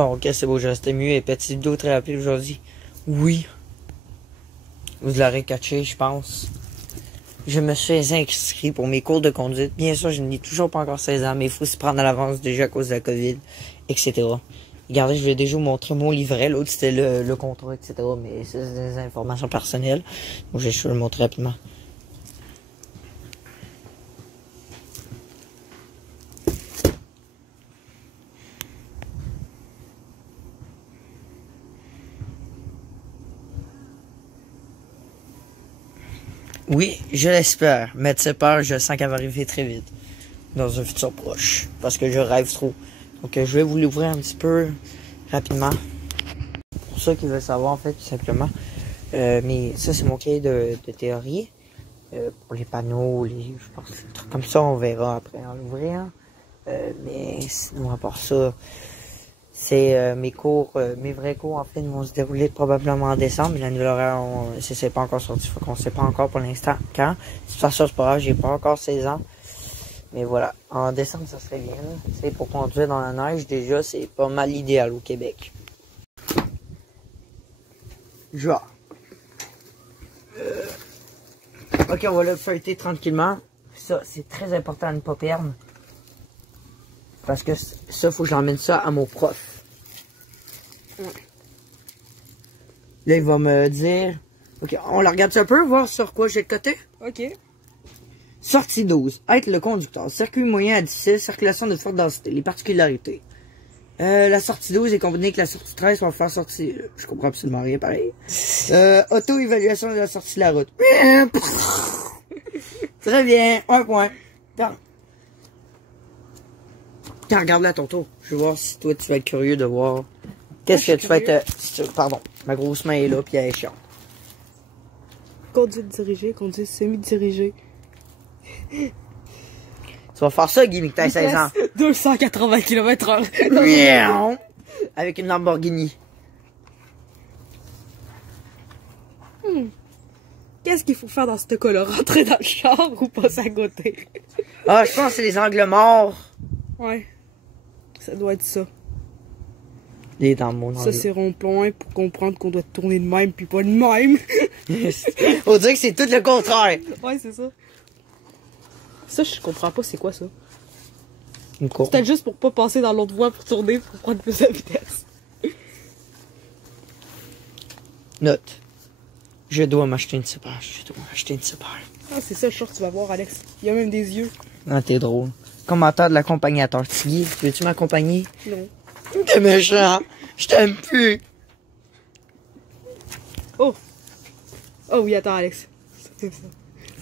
Bon, ok, c'est beau, je restais mieux et petite vidéo très rapide aujourd'hui. Oui. Vous l'aurez catché, je pense. Je me suis inscrit pour mes cours de conduite. Bien sûr, je n'ai toujours pas encore 16 ans, mais il faut se prendre à l'avance déjà à cause de la COVID, etc. Regardez, je vais déjà vous montrer mon livret. L'autre, c'était le contrat, etc. Mais c'est des informations personnelles. Donc, je vais juste le montrer rapidement. Oui, je l'espère. Mais de ce peur, je sens qu'elle va arriver très vite. Dans un futur proche. Parce que je rêve trop. Donc, je vais vous l'ouvrir un petit peu rapidement. Pour ceux qui veulent savoir, en fait, tout simplement. Mais ça, c'est mon cahier de théorie. Pour les panneaux, je pense que des trucs comme ça, on verra après en l'ouvrir. Mais sinon, à part ça, c'est mes cours, mes vrais cours, en fait, vont se dérouler probablement en décembre. Mais la nouvelle horaire, c'est pas encore sorti. Faut qu'on sait pas encore pour l'instant quand. De toute façon, c'est pas grave, j'ai pas encore 16 ans. Mais voilà, en décembre, ça serait bien. C'est pour conduire dans la neige, déjà, c'est pas mal idéal au Québec. Genre. Ok, on va le feuilleter tranquillement. Ça, c'est très important à ne pas perdre. Parce que ça, faut que j'emmène ça à mon prof. Là, il va me dire... Ok, on la regarde un peu, voir sur quoi j'ai le côté. Ok. Sortie 12. Être le conducteur. Circuit moyen à difficile. Circulation de forte densité. Les particularités. La sortie 12 est combinée avec la sortie 13 pour faire sortie... Je comprends absolument rien pareil. Auto-évaluation de la sortie de la route. Très bien. Un point. Tiens, regarde là ton tour. Je vais voir si toi tu vas être curieux de voir. Qu'est-ce que tu vas être... Pardon. Ma grosse main est là puis elle est chiante. Conduite dirigée, conduite semi-dirigée. Tu vas faire ça, Guy, que t'as 16 ans. 280 km/h. Avec une Lamborghini. Qu'est-ce qu'il faut faire dans ce cas-là? Rentrer dans le char ou passer à côté? Ah, je pense que c'est les angles morts. Ouais. Ça doit être ça. Les dans mon angle. Ça, c'est rond-point pour comprendre qu'on doit tourner de même puis pas de même. On dirait que c'est tout le contraire. Ouais, c'est ça. Ça, je comprends pas c'est quoi ça. Une courbe. C'est peut-être juste pour pas passer dans l'autre voie pour tourner pour prendre plus de vitesse. Note. Je dois m'acheter une super. Je dois m'acheter une super. Ah, c'est ça le short que tu vas voir, Alex. Il y a même des yeux. Ah, t'es drôle. Commentaire de l'accompagnateur. Tiggy, veux-tu m'accompagner? Non. T'es méchant. Je t'aime plus. Oh. Oh oui, attends, Alex.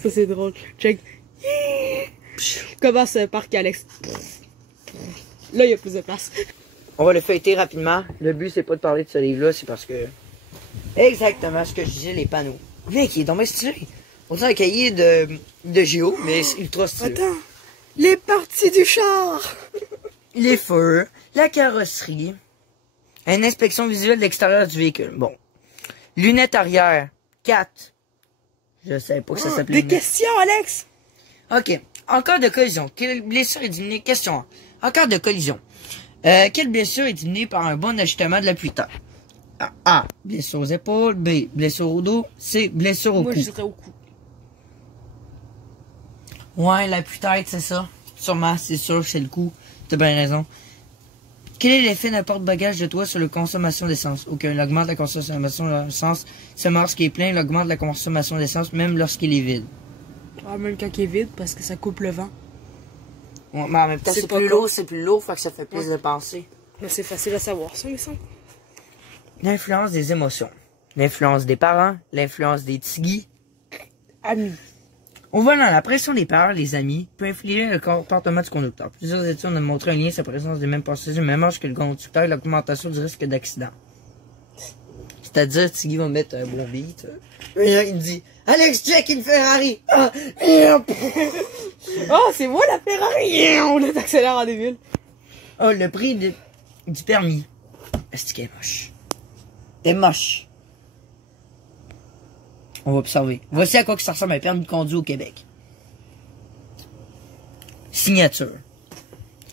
Ça, c'est drôle. Check. Comment ce parc, Alex? Là, il y a plus de place. On va le feuilleter rapidement. Le but, c'est pas de parler de ce livre-là, c'est parce que... Exactement ce que je disais, les panneaux. Mec, il est tombé stylé. On dirait un cahier de géo, mais c'est ultra stylé. Attends. Les parties du char. Les feux, la carrosserie, une inspection visuelle de l'extérieur du véhicule. Bon. Lunettes arrière, 4. Je savais pas que ça s'appelait. Des questions, Alex. Ok. En cas de collision, quelle blessure est diminuée? Question 1. En cas de collision, quelle blessure est diminuée par un bon ajustement de l'appui-tête? A. Blessure aux épaules. B. Blessure au dos. C. Blessure au cou. Moi, je dirais au cou. Ouais, l'appui-tête, c'est ça. Sûrement, c'est sûr que c'est le cou. T'as bien raison. Quel est l'effet d'un porte-bagages de toi sur la consommation d'essence? Aucun. Il augmente la consommation d'essence. Seulement lorsqu'il est plein, il augmente la consommation d'essence, même lorsqu'il est vide. Ah, même quand il est vide, parce que ça coupe le vent. Ouais, mais en même temps, c'est plus lourd, fait que ça fait plus de penser. Mais c'est facile à savoir, ça, il semble. L'influence des émotions. L'influence des parents. L'influence des tigui. Amis. On voit dans la pression des parents, les amis, peut influer le comportement du conducteur. Plusieurs études ont montré un lien sur la présence des mêmes passagers du même âge que le conducteur et l'augmentation du risque d'accident. C'est-à-dire, Tiggy va mettre un bon beat. Et là, il me dit, Alex, check une Ferrari! Ah, oh, c'est moi la Ferrari! On est accélère en débile. Oh, le prix du permis. Est-ce qu'elle est moche? Elle est moche. On va observer. Voici à quoi que ça ressemble un permis de conduire au Québec. Signature.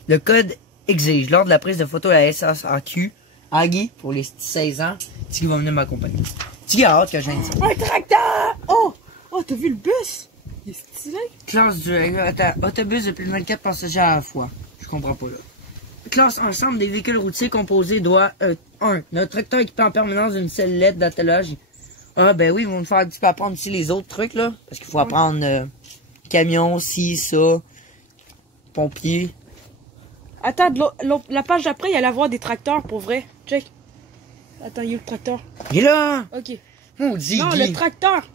Le code exige, lors de la prise de photo à la SAQ, Agui, pour les 16 ans, Tiggy va venir m'accompagner. Tiggy a hâte que j'aille ça. Un tracteur! Oh! Oh, t'as vu le bus? Il est stylé. Classe du autobus de plus de 24 passagers à la fois. Je comprends pas là. Classe ensemble des véhicules routiers composés doit 1. Notre tracteur équipé en permanence d'une seule lettre d'attelage. Ah ben oui, ils vont me faire un petit peu apprendre aussi les autres trucs là. Parce qu'il faut apprendre camion, ci, ça, pompier. Attends, la page d'après, il allait avoir des tracteurs pour vrai. Check. Attends, il y a le tracteur. Il est là! Ok. Maudit Non, Guy. le tracteur.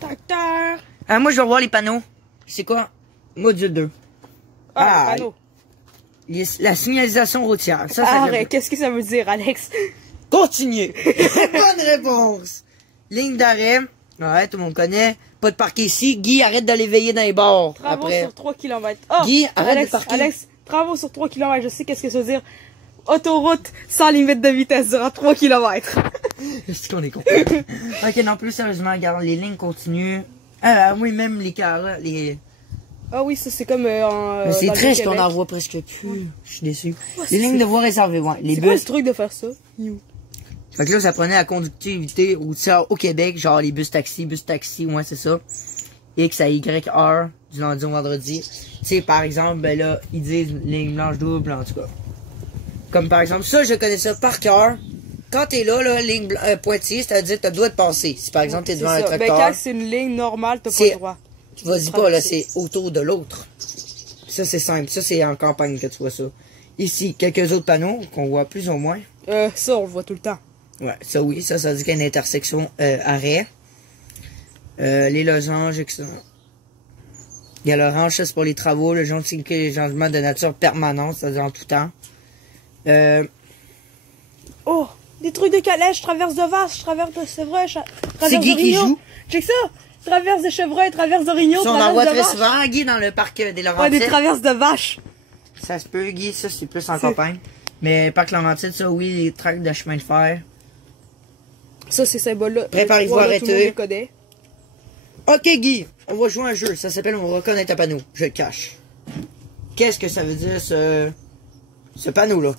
Tracteur. Ah, moi je vais voir les panneaux. C'est quoi? Module 2. Ah, panneau. La signalisation routière. Ça, Arrête, qu'est-ce que ça veut dire, Alex? Continuez! Bonne réponse! Ligne d'arrêt. Ouais, tout le monde connaît. Pas de parquer ici. Guy, arrête d'aller veiller dans les bars. Travaux après. sur 3 km. Oh, Guy, arrête Alex, de parquer. Alex, travaux sur 3 km. Je sais qu'est-ce que ça veut dire. Autoroute sans limite de vitesse durant 3 km. Est-ce qu'on est con? Ok, non, plus sérieusement, regarde, les lignes continuent. Oui, même les carottes, les... Ah oui, ça c'est comme Mais c'est dans le triste qu'on Québec. en voit presque plus. Je suis déçu. Oh, Les lignes de voie réservées, ouais. Les C'est quoi bus. ce truc de faire ça? You. Fait que là, ça prenait la conductivité routière au Québec, genre les bus taxi, ouais, c'est ça. X à Y heure, du lundi au vendredi. Tu sais, par exemple, ben là, ils disent ligne blanche double, en tout cas. Comme par exemple, ça, je connais ça par cœur. Quand t'es là, ligne pointillée, c'est-à-dire que t'as le droit de passer. Si par exemple, t'es devant un Ben tracteur, quand c'est une ligne normale, t'as pas C'est- le droit. vas-y pas, là, c'est autour de l'autre. Ça, c'est simple. Ça, c'est en campagne que tu vois ça. Ici, quelques autres panneaux qu'on voit plus ou moins. Ça, on le voit tout le temps. Ouais, ça oui, ça dit qu'il y a une intersection arrêt. Les losanges, etc. Il y a l'orange, ça c'est pour les travaux, le jaune c'est les changements de nature permanente, c'est-à-dire en tout temps. Oh, des trucs de calèche, traverse de vache, traverse de chevreuil, C'est traverse Guy de qui Rigno. joue. Check ça! Traverse de chevreuil, traverse de Rigno, Ça, on en traverse voit de très vache. souvent, Guy, dans le parc des Ouais, des Laurentides. traverses de vache. Ça se peut, Guy, ça c'est plus en C'est- campagne. Mais parc Laurentides, ça oui, les tracts de chemin de fer. Ça, ces symboles-là. Préparez-vous à Voilà, tout le monde arrêter. les connaît. Ok Guy, on va jouer un jeu, ça s'appelle On reconnaît un panneau. Je le cache. Qu'est-ce que ça veut dire ce panneau-là?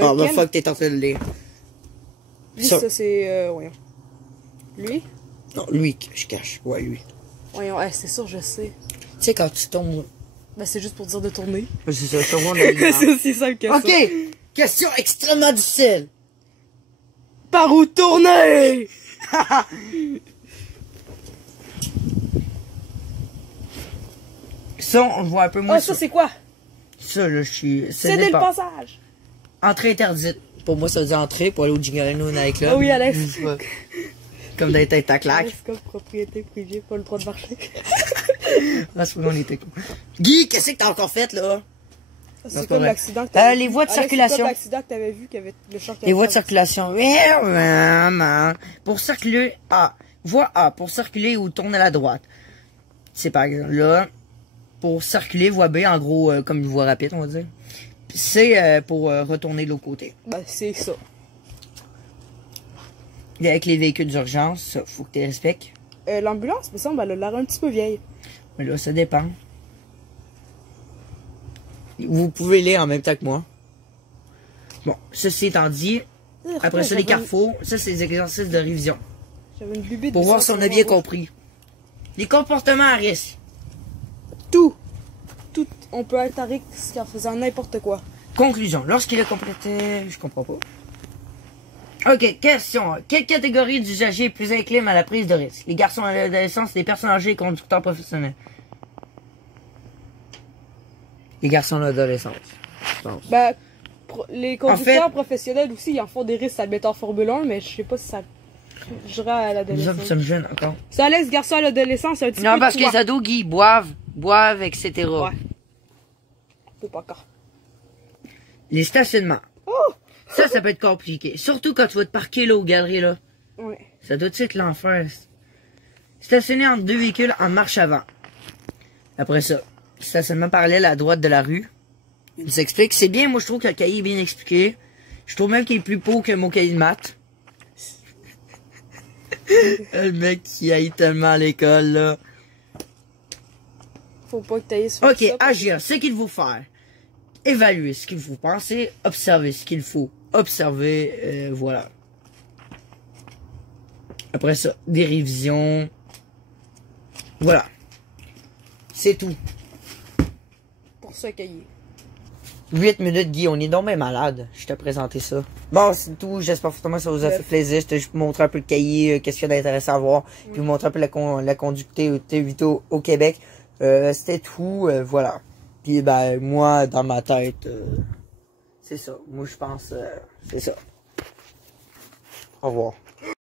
Oh, bah Quel? fuck, t'es en train de le lire. Lui, Ça. ça, c'est... voyons. Lui? Non, lui que je cache. Ouais, lui. Voyons, c'est sûr, je sais. Tu sais, quand tu tombes... Ben, c'est juste pour dire de tourner. C'est ça, je te vois, on a les C'est aussi simple que ça. Ok! Question extrêmement difficile. Par où tourner? Ça, on le voit un peu moins. Ah, ça, c'est quoi? Ça, là, je suis... Céder le passage. Entrée interdite. Pour moi, ça veut dire entrée pour aller au Jingalino Night Club. Ah oui, Alex. Comme dans les têtes à claque. C'est comme propriété privée, pas le droit de marcher. Ah, c'est on était con. Guy, qu'est-ce que t'as encore fait, là? Ça, Non, c'est c'est pas comme vrai. l'accident que t'avais Les vu. voies de Alex, circulation. C'est comme l'accident que t'avais vu, qu'il y avait le char qui Les voies de avait circulation. Pour circuler, voie A, pour circuler ou tourner à la droite. C'est par exemple là. Pour circuler, voie B, en gros, comme une voie rapide, on va dire. Puis c'est pour retourner de l'autre côté. Ben, c'est ça. Et avec les véhicules d'urgence, ça, faut que tu les respectes. L'ambulance, me semble, elle a l'air un petit peu vieille. Mais là, ça dépend. Vous pouvez lire en même temps que moi. Bon, ceci étant dit, après ça, les carrefours, ça, c'est des exercices de révision. J'avais une bubite. Pour de voir sang si on sur a mon bien rouge. compris. Les comportements à risque. Tout. Tout. On peut être à risque en faisant n'importe quoi. Conclusion. Lorsqu'il a complété... Je comprends pas. Ok, question. Quelle catégorie d'usagers est plus incline à la prise de risque? Les garçons à l'adolescence, les personnes âgées et conducteurs professionnels. Les garçons à l'adolescence, je pense. Ben, les conducteurs fait- professionnels aussi, ils en font des risques à le mettre en Formule 1, mais je sais pas si ça... Je dirais à Nous l'adolescence. sommes jeunes encore. Ça laisse garçon à l'adolescence, c'est un petit Non, peu parce que toi. les ados, Guy, boivent, etc. Ouais. Faut pas encore. Les stationnements. Oh! Ça peut être compliqué. Surtout quand tu vas te parquer là aux galeries là. Ouais. Ça doit être l'enfer. Stationner entre deux véhicules en marche avant. Après ça, stationnement parallèle à droite de la rue. Il s'explique. C'est bien, moi je trouve que le cahier est bien expliqué. Je trouve même qu'il est plus beau que mon cahier de maths. Le mec qui haït tellement à l'école là. Faut pas que t'ailles sur Ok, ça. agir. Ce qu'il faut faire. évaluer ce qu'il faut penser, observer ce qu'il faut observer, voilà. Après ça, des révisions. Voilà. C'est tout. Pour ce cahier. 8 minutes, Guy, on est donc bien malade. Je t'ai présenté ça. Bon, c'est tout. J'espère fortement que ça vous a fait plaisir. Je t'ai juste montré un peu le cahier, qu'est-ce qu'il y a d'intéressant à voir. Puis vous montrer un peu la conductivité vidéo au Québec. C'était tout, voilà. Puis ben, moi, dans ma tête, c'est ça. Moi, je pense, c'est ça. Au revoir.